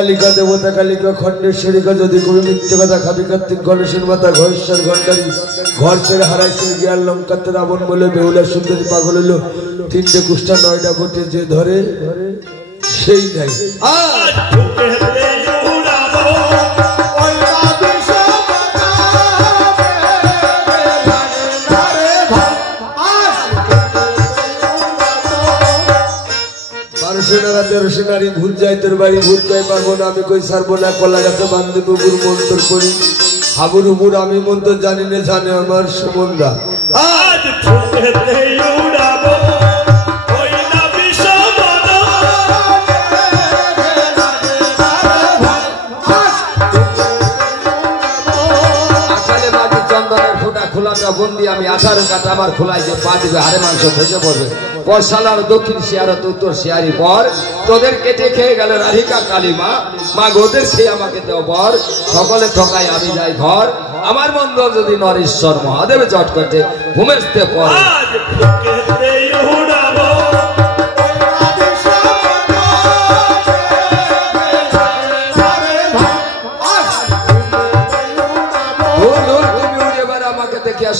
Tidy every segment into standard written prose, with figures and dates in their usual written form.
কালিকা দেবতা কালিকা খণ্ডেশ্বরিকা যদি কবি মিথ্যে কথা খাবি কার্তিক গণেশের মাতা ঘরেশ্বর ঘন্টারি ঘর ছেড়ে হারাইছে গিয়ার লঙ্কাতে রাবণ বলে বেহুলা সুন্দরী পাগল হইল তিনটে কুষ্ঠা 9টা বটে যে ধরে সেই নাই নারী ভুল যায় তোর বাড়ি ভুল কই পারবো না আমি কই ছাড়বো না কলা গাছে বান্ধে বুবুর মন্তর করি হাবুর উপর আমি মন্তর জানি না জানে আমার সুমনরা আজ ফুটেতে উড়াবো ওই না বিষমন আকালে বাজি চন্দনের ফোঁটা খোলাটা বন্দি আমি 18 কাটা আমার খোলায় যে পা দিবে হাড়ে মাংস ভেসে পড়বে পয়সালার দক্ষিণ শিয়ারত উত্তর শিয়ারি পর তোদের কেটে খেয়ে গেল রাধিকা কালিমা মা গোদের খেয়ে আমাকে দেও বর সকলে ঠকাই আমি যাই ঘর আমার মন্দির যদি নরেশ্বর মহাদেব চট করতে ভূমেস্তে পড়ে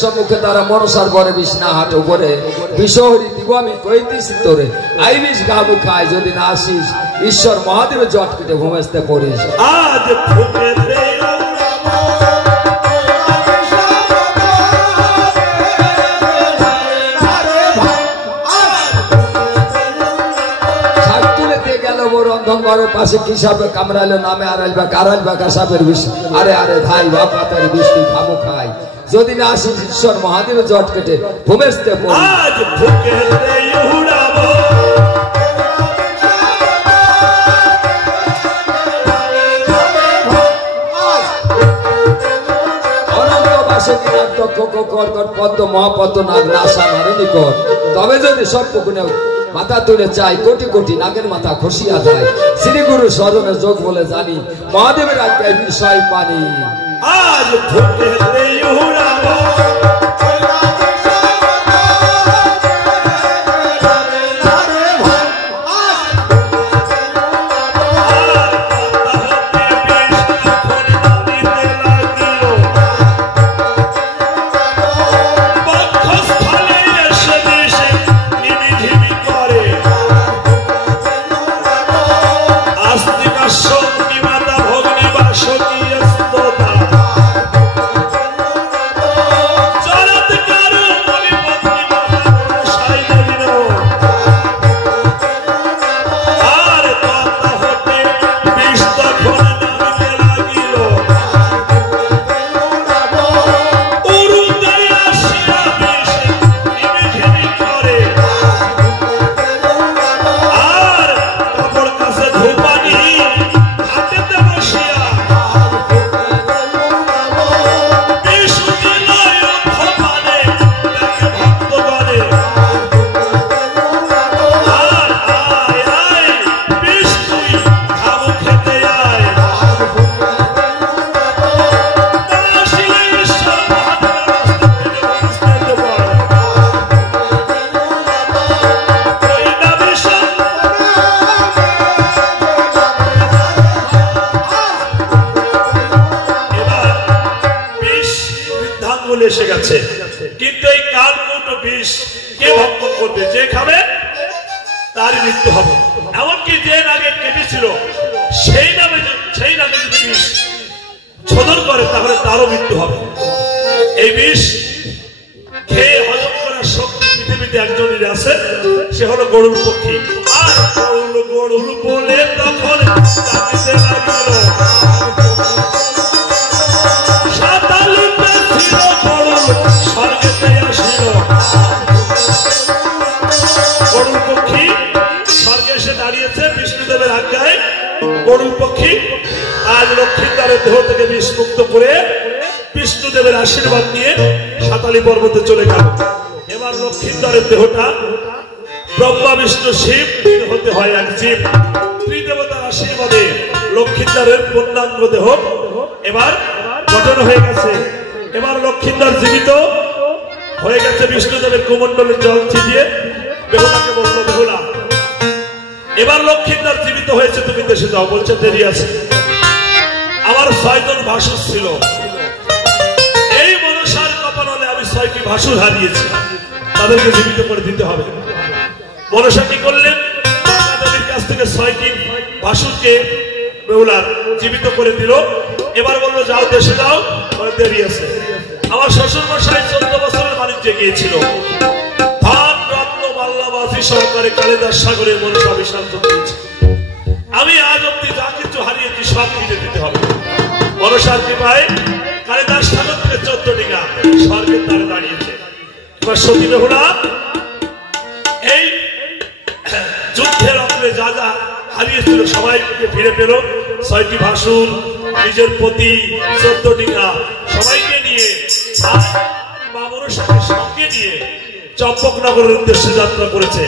সম্মুখে তারা মনসার পরে বিষ্ণা হাট উপরে বিষহরি দিব আমি কইতেছি তোরে আইবিস গাবু খাই যদি না আসিস ঈশ্বর মহাদেবের জট কেটে ভূমেস্তে পড়িস আজ ঘরের পাশে কি সাপে কামড়াইলো নামে আড়াইবা কারাইবা কাসাপের বিষ আরে আরে ভাই বাবা তার বৃষ্টি খাবো খাই যদি না আসিস ঈশ্বর মহাদেবের জট কেটে ভূমেস্তে পড়ি আজ ফুকেতে উড়াবো অনন্তবাসে নিরাটক কর্কট পদ্ম মহাপদ্ম নাগ নাসা নারী কর তবে যদি সর্বগুণে মাথা তুলে চাই কোটি কোটি নাগের মাথা খসিয়া যায় শ্রী গুরু স্মরণের যোগ বলে জানি মহাদেবের আজ্ঞায় বিষয় পানি আজ ফুটেতে উড়াবো এসে গেছে কিন্তু এই কালকূট বিষ কে ভক্ষণ করবে যে খাবে তারই মৃত্যু হবে এমনকি যে নাগে কেটেছিল সেই নামে যদি বিষ ছোদন করে তাহলে তারও মৃত্যু হবে এই বিষ খেয়ে হজম করার শক্তি পৃথিবীতে একজনের আছে সে হলো গরুর পক্ষী আর গরুর বলে তখন কাঁদিতে লাগলো গরুর পক্ষী স্বর্গে এসে দাঁড়িয়েছে বিষ্ণুদেবের আজ্ঞায় গরুর পক্ষী আজ লক্ষ্মীদারের দেহ থেকে বিষ মুক্ত করে বিষ্ণুদেবের আশীর্বাদ নিয়ে সাতালি পর্বতে চলে গেল এবার লক্ষ্মীদারের দেহটা ব্রহ্মা বিষ্ণু শিব হতে হয় এক জীব ত্রিদেবতার আশীর্বাদে লক্ষ্মীদারের পূর্ণাঙ্গ দেহ এবার গঠন হয়ে গেছে এবার লক্ষ্মীদার জীবিত হয়ে গেছে বিষ্ণুদেবের কুমণ্ডলের জল ছিটিয়ে বেহুলাকে বলল বেহুলা এবার লক্ষ্মীদার জীবিত হয়েছে, তুমি দেশে যাও। বলছে দেরি আছে, আমার 6 জন ভাসুর ছিল, এই মনসার কপালে আমি 6টি ভাসুর হারিয়েছি, তাদেরকে জীবিত করে দিতে হবে। মনসা কি করলেন, তাদের কাছ থেকে 6টি ভাসুরকে বেহুলার জীবিত করে দিল। এবার বললো যাও দেশে যাও, দেরি আছে। আমার শ্বশুর মশাই 14 বছরের বাণিজ্যে গিয়েছিল, ধান রত্ন মাল্লাবাজি সহকারে কালিদাস সাগরের মনসা বিসর্জন দিয়েছে। আমি আজ অব্দি যা কিছু হারিয়েছি সব ফিরে দিতে হবে। মনসার কৃপায় কালিদাস সাগর থেকে 14 ডিঙা স্বর্গের দ্বারে দাঁড়িয়েছে। এবার সতী বেহুলা এই যুদ্ধের অগ্রে যা যা হারিয়েছিল সবাইকে ফিরে পেল। 6টি ভাসুর, নিজের পতি, 14 ডিঙা সবাইকে নিয়ে মা মনসাকে সঙ্গে নিয়ে চম্পকনগরের উদ্দেশ্যে যাত্রা করেছে।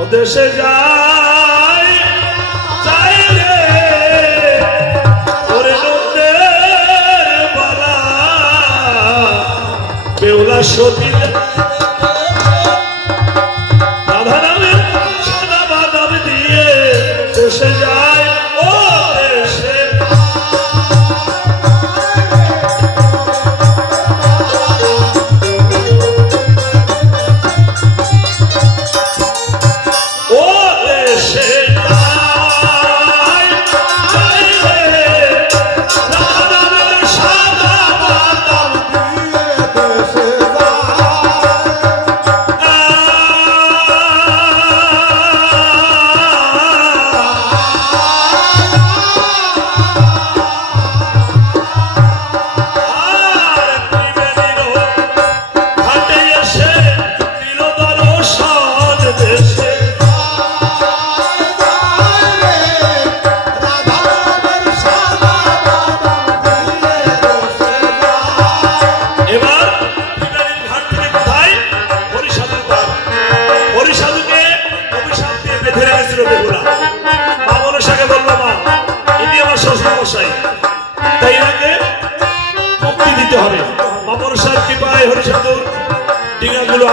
ও দেশে যাই যাই রে ওরে নন্দের বালা, বেহুলা সতী রাধা নামের সাদা বাদাম দিয়ে দেশে যায় ও দেশে।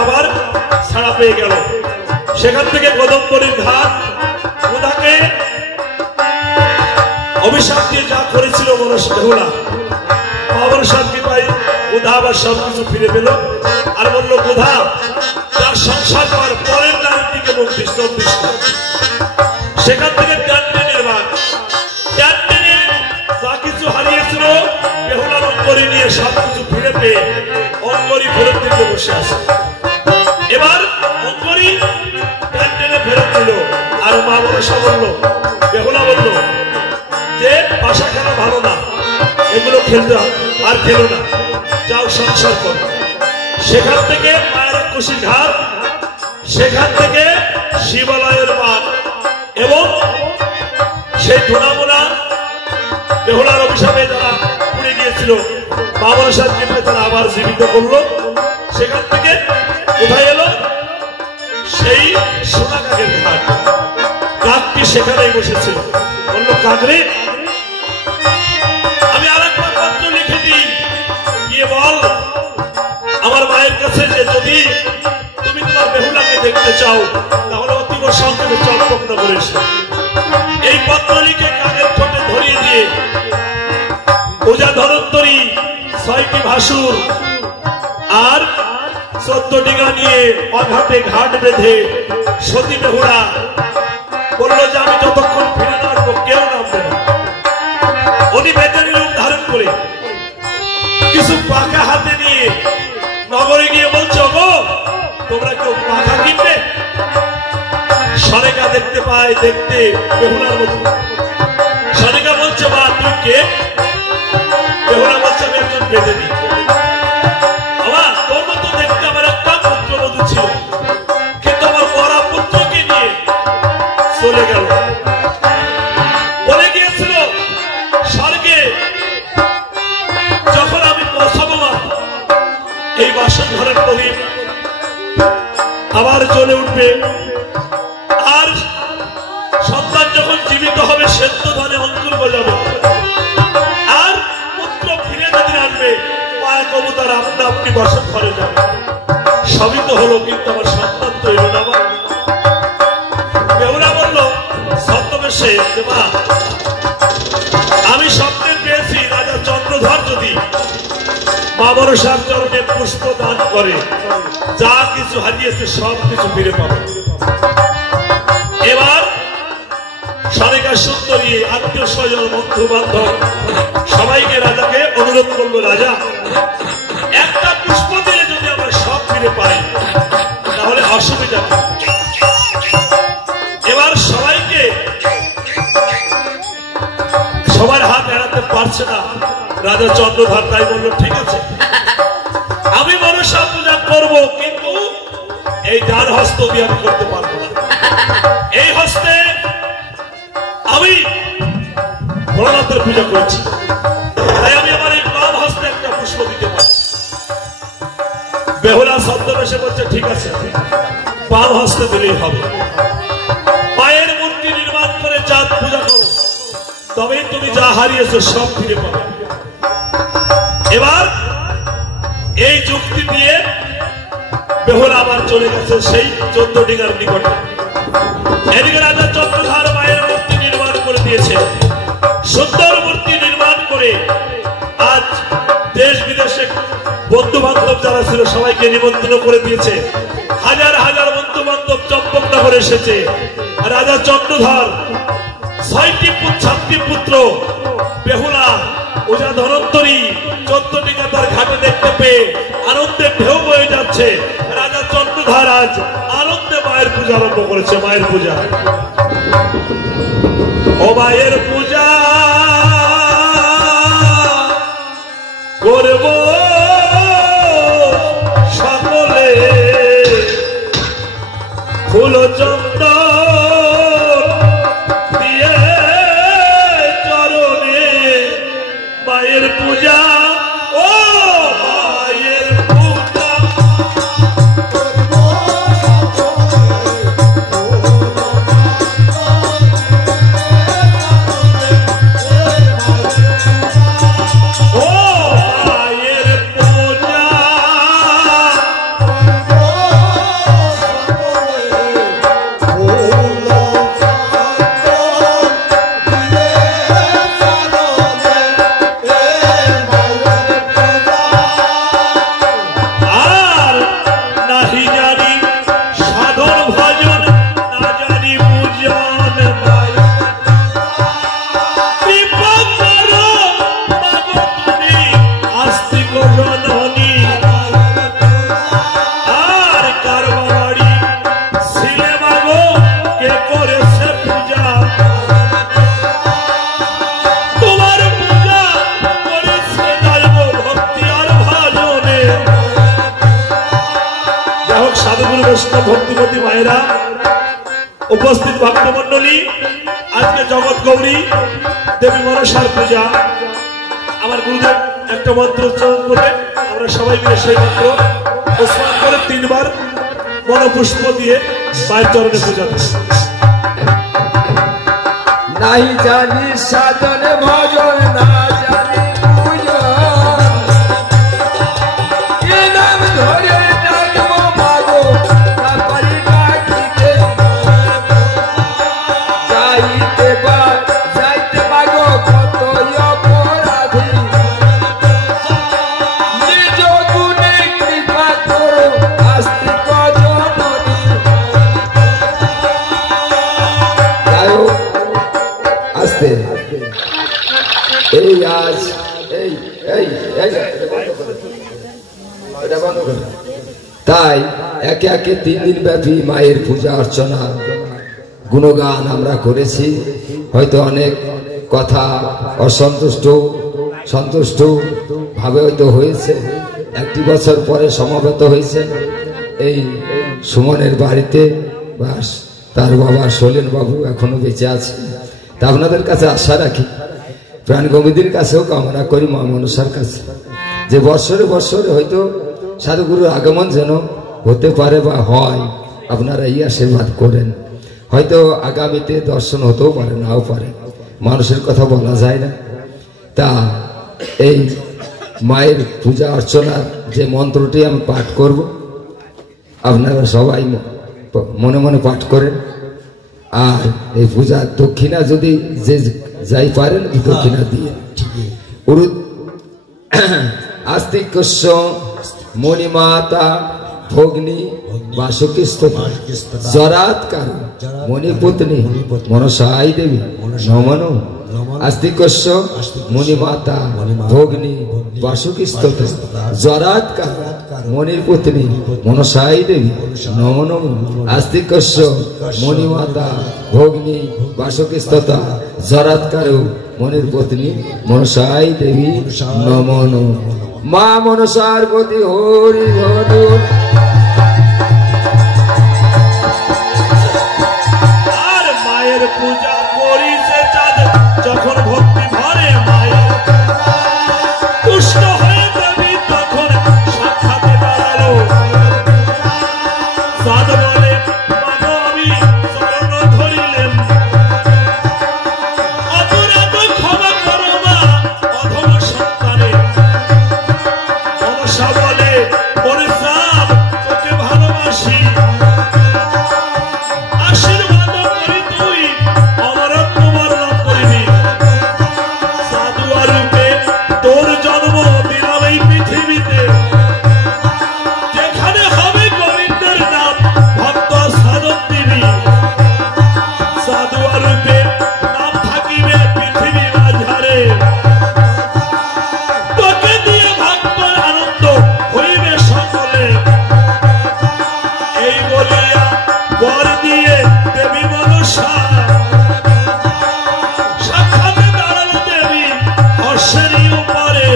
আবার ছাড়া পেয়ে গেল। সেখান থেকে কদম্বরীর ঘাট ওনাকে অভিশাপ দিয়ে যা করেছিল বেহুলা, মনসার কৃপায় কোধা আবার সবকিছু ফিরে পেল। আর বললো কোধা তার সংসার করার পরের নারীর দিকে বলতিস। সেখান থেকে ট্যান্টেনের ভাগ, ট্যান্টেনে যা কিছু হারিয়েছিল বেহুলার অঙ্গরি নিয়ে সবকিছু ফিরে পেয়ে অঙ্গরি ফেরত দিতে বসে আছে। এবার অঙ্গরি ট্যান্টেনে ফেরত দিল। আর মা মনসা বলল, বেহুলা বলল যে পাশা খেলা ভালো না, এগুলো খেলতে আর খেলো না, যাও সংসার করো। সেখান থেকে মায়ের খুশি ঘাট, সেখান থেকে শিবালয়ের বাঘ এবং সেই ধুনামুনা বেহুলার অভিশাপে যারা পুড়ে গিয়েছিল মা মনসার কৃপায় তারা আবার জীবিত করলো। সেখান থেকে কোথায় এলো, সেই সোনা কাকের ঘাট। কাকটি সেখানেই বসেছিল, বললো কাকরে আমি আর একটা পত্র লিখে দিই, গিয়ে বল আমার মায়ের কাছে যে যদি তুমি তোমার বেহুলাকে দেখতে চাও তাহলে অতীব সংক্ষেপে চম্পকনগরে এসো। এই পত্র লিখে কাকের ঠোঁটে ধরিয়ে দিয়ে পূজা ধনন্তরী 6টি ভাসুর আর 14 ডিঙা নিয়ে অঘাটে ঘাট বেঁধে সতী বেহুলা বললো যে আমি যতক্ষণ ফিরে না আসবো কেউ নামবে না। উনি বেচারি রূপ ধারণ করে কিছু পাকা হাতে নিয়ে নগরে গিয়ে বলছো গো তোমরা কেউ পাকা কিনবে? সরেকা দেখতে পায়, দেখতে বেহুলার মতো। সরেকা বলছে মা তুই কে? বেহুলা বলছে আমি একজন বেঁধে দিই। আমার তোর মতো দেখতে আমার একটা পুত্রবধূ ছিল, কিন্তু আমার মরা পুত্রকে নিয়ে চলে গেল। বলে গিয়েছিল স্বর্গে যখন আমি পৌঁছাবো না এই বাসন ঘরের প্রদীপ আবার জ্বলে উঠবে, আর সন্তান যখন জীবিত হবে সেদ্ধ ধানে অঙ্কুর গজাবে, আর পুত্র ফিরে যেদিন আসবে পায়ে কবুতর আপনা আপনি বাসন ঘরে যাবে। সবই তো হলো, কিন্তু আমার সন্তান তো এলো না। বেহুলা বলল ছদ্মবেশে, মা আমি স্বপ্নে পেয়েছি রাজা চন্দ্রধর যদি মা বরসার চরণে পুষ্প দান করে যা কিছু হারিয়েছে সব কিছু ফিরে পাবে। এবার সরেকা সুন্দরী আত্মীয় স্বজন বন্ধু বান্ধব সবাইকে রাজাকে অনুরোধ করলো, রাজা একটা পুষ্প দিলে যদি আমরা সব ফিরে পাই তাহলে অসুবিধা নেই। এবার সবাইকে সবার হাত এড়াতে পারছে না রাজা চন্দ্রধর, তাই বললো ঠিক আছে আমি মনসা পূজা করবো, কিন্তু এই ডান হস্ত দিয়ে আমি করতে পারবো না। এই হস্তে আমি ভোলানাথের পূজা করছি, তাই আমি আমার এই বাম হস্তে একটা পুষ্প দিতে পারি। বেহুলা ছদ্মবেশে বলছে ঠিক আছে বাম হস্তে দিলেই হবে। পায়ের মূর্তি নির্মাণ করে চাঁদ পূজা করো, তবেই তুমি যা হারিয়েছো সব ফিরে পাবে। এবার এই যুক্তি দিয়ে বেহুলা আবার চলে গেছে সেই 14 ডিঙার নিকটে। এদিকে রাজা চন্দ্রধর মায়ের মূর্তি নির্মাণ করে দিয়েছে, সুন্দর মূর্তি নির্মাণ করে আজ দেশ বিদেশে বন্ধু বান্ধব যারা ছিল সবাইকে নিমন্ত্রণ করে দিয়েছে। হাজার হাজার বন্ধু বান্ধব চম্পকনগরে এসেছে। রাজা চন্দ্রধর 6টি পুত্র বেহুলা ওজা ধনন্তরী 14 ডিঙা তার ঘাটে দেখতে পেয়ে আনন্দে ঢেউ বয়ে যাচ্ছে। রাজা চন্দ্রধর আজ আনন্দে মায়ের পূজা আরম্ভ করেছে। মায়ের পূজা, ও মায়ের পূজা করব সকলে, ফুল চন্দন দিয়ে চরণে মায়ের পূজা, ও মায়ের পূজা ভক্তিমতী মায়েরা, উপস্থিত ভক্তমন্ডলী, আজকে জগৎ গৌরী দেবী মনসার পূজা। আমার গুরুদেব একটা মন্ত্র উচ্চারণ করে আমরা সবাই মিলে সেই মন্ত্র উচ্চারণ করে 3 বার মনোপুষ্প দিয়ে মায়ের চরণে পূজা করি। নাই জানি সাধন ভজন, না জানি পূজন, কি নাম ধরে ডাকবো মাগো, না পারি ডাকিতে। যাইতে মাগো কত অপরাধী, নিজ গুণে কৃপা করো আস্তিক জননী। যাই হোক আস্তে, এই আজ এই এই তাই একে একে 3 দিন ব্যাপী মায়ের পূজা অর্চনা গুণগান আমরা করেছি। হয়তো অনেক কথা সন্তুষ্ট ভাবে হয়তো হয়েছে। 1 বছর পরে সমাবেত হয়েছে এই সুমনের বাড়িতে। বাস তার বাবা শৈলেন বাবু এখনো বেঁচে আছে। তা আপনাদের কাছে আশা রাখি, প্রাণ গোবিন্দের কাছেও কামনা করি, মা মনসার কাছে, যে বৎসরে বৎসরে হয়তো সাধুগুরুর আগমন যেন হতে পারে বা হয়। আপনারা এই আশীর্বাদ করেন। হয়তো আগামীতে দর্শন হতেও পারে, নাও পারে, মানুষের কথা বলা যায় না। তা এই মায়ের পূজা অর্চনার যে মন্ত্রটি আমি পাঠ করব, আপনারা সবাই মনে মনে পাঠ করেন। আর এই পূজার দক্ষিণা যদি যে যাই পারেন দক্ষিণা দিয়ে আস্তিকস্য মণিমাতা ভগ্নি বাসুকিস্ত জরাৎকার মণিপুত্নী মনসাই দেবী নমন আস্তিকস্য মণিমাতা ভগ্নি বাসুকিস্ত জরাৎকার মণির পুত্নী মনসাই দেবী নমো নমো আস্তিকস্য মণিমাতা ভগ্নি বাসকিস্ততা জরাৎকার মণির পত্নী মনসাই দেবী নমো নমো মা মনসার প্রতি হরি হরি। আর মায়ের পূজা করি যে চাঁদ যখন ভক্তি ভরে মায়ের তুষ্ট হয়ে দেবী তখন সাক্ষাতে দাঁড়ালো। চাঁদ বলে মাগো আমি চরণ ধরিলেন, অপরাধ ক্ষমা করো মা অধম সন্তানে। মনসা বলে ওরে চাঁদ তোকে ভালোবাসি, আশীর্বাদ করি তুই অমরত্ব বর্ণন করবি। সাধুয়া রূপে তোর জন্ম দিলাম এই পৃথিবীতে, যেখানে হবে গোবিন্দের নাম ভক্ত সাধক দিবি। সাধুয়া রূপে নাম থাকিবে পৃথিবী মাঝারে, তোকে দিয়ে ভক্ত আনন্দ হইবে সকলে। এই বলিয়া বর দিয়ে দেবী মনসা সাক্ষাতে দাঁড়ালো দেবী হর্ষেরই উপরে।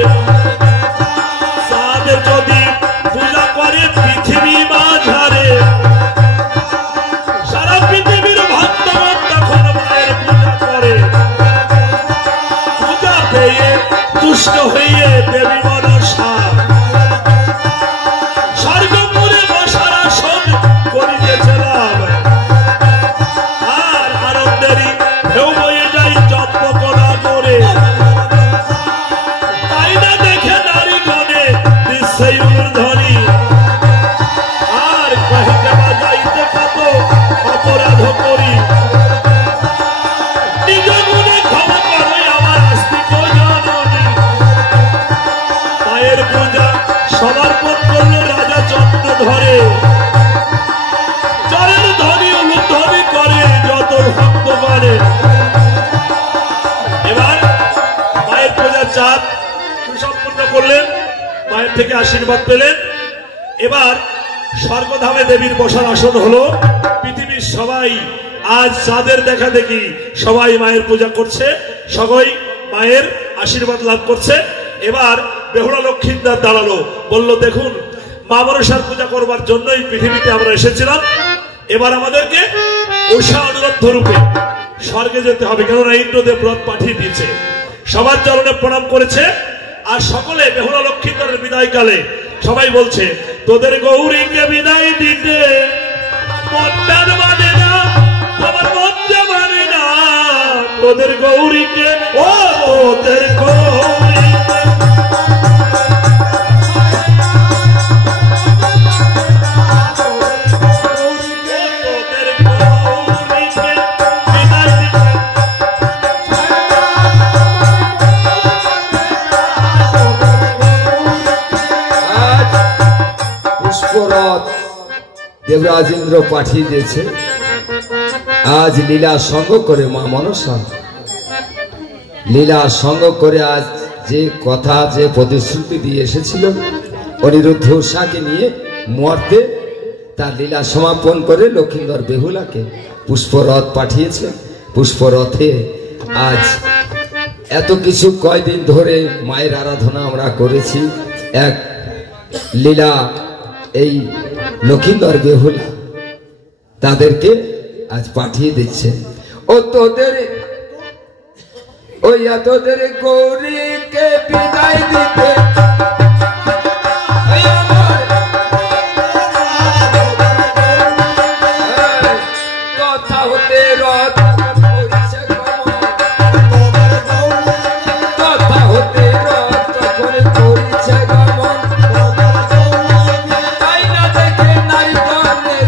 চাঁদ যদি পূজা করে পৃথিবী মাঝারে, সারা পৃথিবীর ভক্তগণ তখন মায়ের পূজা করে। পূজা পেয়ে তুষ্ট হইয়ে দেবী মনসা স্বর্গপুরে বসার আসন করিতেছিলাম। আর আনন্দেরই ঢেউ বয়ে যাই জন্ম করা করে। তাই না দেখে নারী গণে নিশ্চয়ই মূর্ধনি। আর কহিতে বা যাইতে কত অপরাধ করি, নিজ গুণে ক্ষমা করো আমার আস্তিক জননী। মায়ের পূজা সমর্পণ করলো রাজা চন্দ্র ধরে, চরের ধনী উলুধ্বনি করে যত ভক্ত করে। এবার মায়ের পূজার চাঁদ সুসম্পন্ন করলেন, মায়ের থেকে আশীর্বাদ পেলেন। এবার স্বর্গধামে দেবীর বসার আসন হলো। পৃথিবীর সবাই আজ চাঁদের দেখা দেখি সবাই মায়ের পূজা করছে, সবাই মায়ের আশীর্বাদ লাভ করছে। এবার বেহুলা লক্ষ্মীদার দাঁড়ালো, বলল দেখুন মা মনসার পূজা করবার জন্যই পৃথিবীতে আমরা এসেছিলাম। এবার আমাদেরকে উষা অনুরোধ রূপে স্বর্গে যেতে হবে, কেননা ইন্দ্রদেব রথ পাঠিয়ে দিয়েছে। সবার চরণে প্রণাম করেছে। আর সকলে বেহুলা লক্ষ্মীদারের বিদায়কালে সবাই বলছে তোদের গৌরীকে বিদায় দিতে মনটার মানে না, আমার মনটা মানে না। তোদের গৌরীকে ও তোদের গৌরী পুষ্পরথ দেবরাজ ইন্দ্র পাঠিয়ে দিয়েছে। আজ লীলা সঙ্গ করে মা মনসা লীলা সঙ্গ করে আজ যে কথা যে প্রতিশ্রুতি দিয়ে এসেছিল অনিরুদ্ধ উষাকে নিয়ে মর্তে তার লীলা সমাপন করে লক্ষিন্দর বেহুলাকে পুষ্পরথ পাঠিয়েছে। পুষ্পরথে আজ এত কিছু কয়দিন ধরে মায়ের আরাধনা আমরা করেছি, এক লীলা এই লক্ষিন্দর বেহুলা তাদেরকে আজ পাঠিয়ে দিচ্ছে। ও তোদের ওই তোদের গৌরীকে বিদায় দিতে কথা হতে রথ কথা হতে রথ তখন করিছে গমন। তাই না দেখে নারী গণে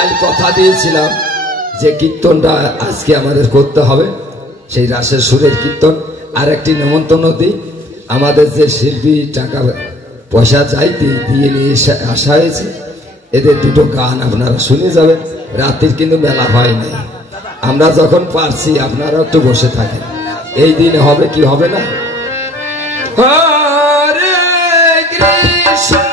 কাল কথা দিয়েছিলাম যে কীর্তনটা আজকে আমাদের করতে হবে, সেই রাসের সুরের কীর্তন। আর একটি নেমন্তন্ন দিই, আমাদের যে শিল্পী টাকা পয়সা চাইতে দিয়ে নিয়ে আসা হয়েছে, এদের দুটো গান আপনারা শুনে যাবেন। রাত্রির কিন্তু মেলা হয়নি, আমরা যখন পারছি আপনারা একটু বসে থাকেন। এই দিনে হবে কি হবে না? হরে কৃষ্ণ